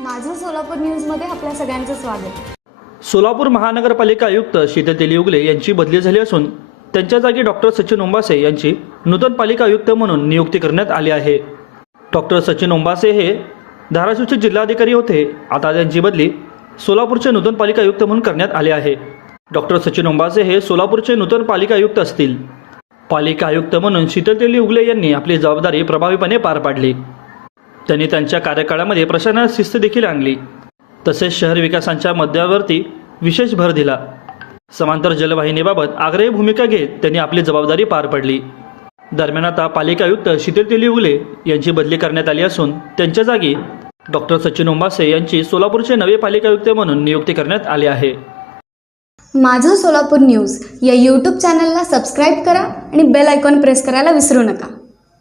माझं सोलापूर न्यूजमध्ये आपल्या सगळ्यांचं स्वागत. सोलापूर महानगरपालिका आयुक्त शीतल उगले यांची बदली झाली असून त्यांच्या जागी डॉक्टर सचिन ओंबासे यांची नूतन पालिका आयुक्त म्हणून नियुक्ती करण्यात आली आहे. डॉक्टर सचिन ओंबासे हे धाराशिवचे जिल्हाधिकारी होते. आता त्यांची बदली सोलापूरचे नूतन पालिका आयुक्त म्हणून करण्यात आले आहे. डॉक्टर सचिन ओंबासे हे सोलापूरचे नूतन पालिका आयुक्त असतील. पालिका आयुक्त म्हणून शीतल तेली उगले यांनी आपली जबाबदारी प्रभावीपणे पार पाडली. त्यांनी त्यांच्या कार्यकाळामध्ये प्रशासनात शिस्त देखील आणली. तसेच शहर विकासांच्या मुद्द्यावरती विशेष भर दिला. समांतर जलवाहिनीबाबत आग्रही भूमिका घेत त्यांनी आपली जबाबदारी पार पडली. दरम्यान आता पालिका आयुक्त शीतल तेली उगले यांची बदली करण्यात आली असून त्यांच्या जागी डॉक्टर सचिन ओंबासे यांची सोलापूरचे नवे पालिका आयुक्त म्हणून नियुक्ती करण्यात आली आहे. माझं सोलापूर न्यूज या यूट्यूब चॅनलला सबस्क्राईब करा आणि बेल आयकॉन प्रेस करायला विसरू नका.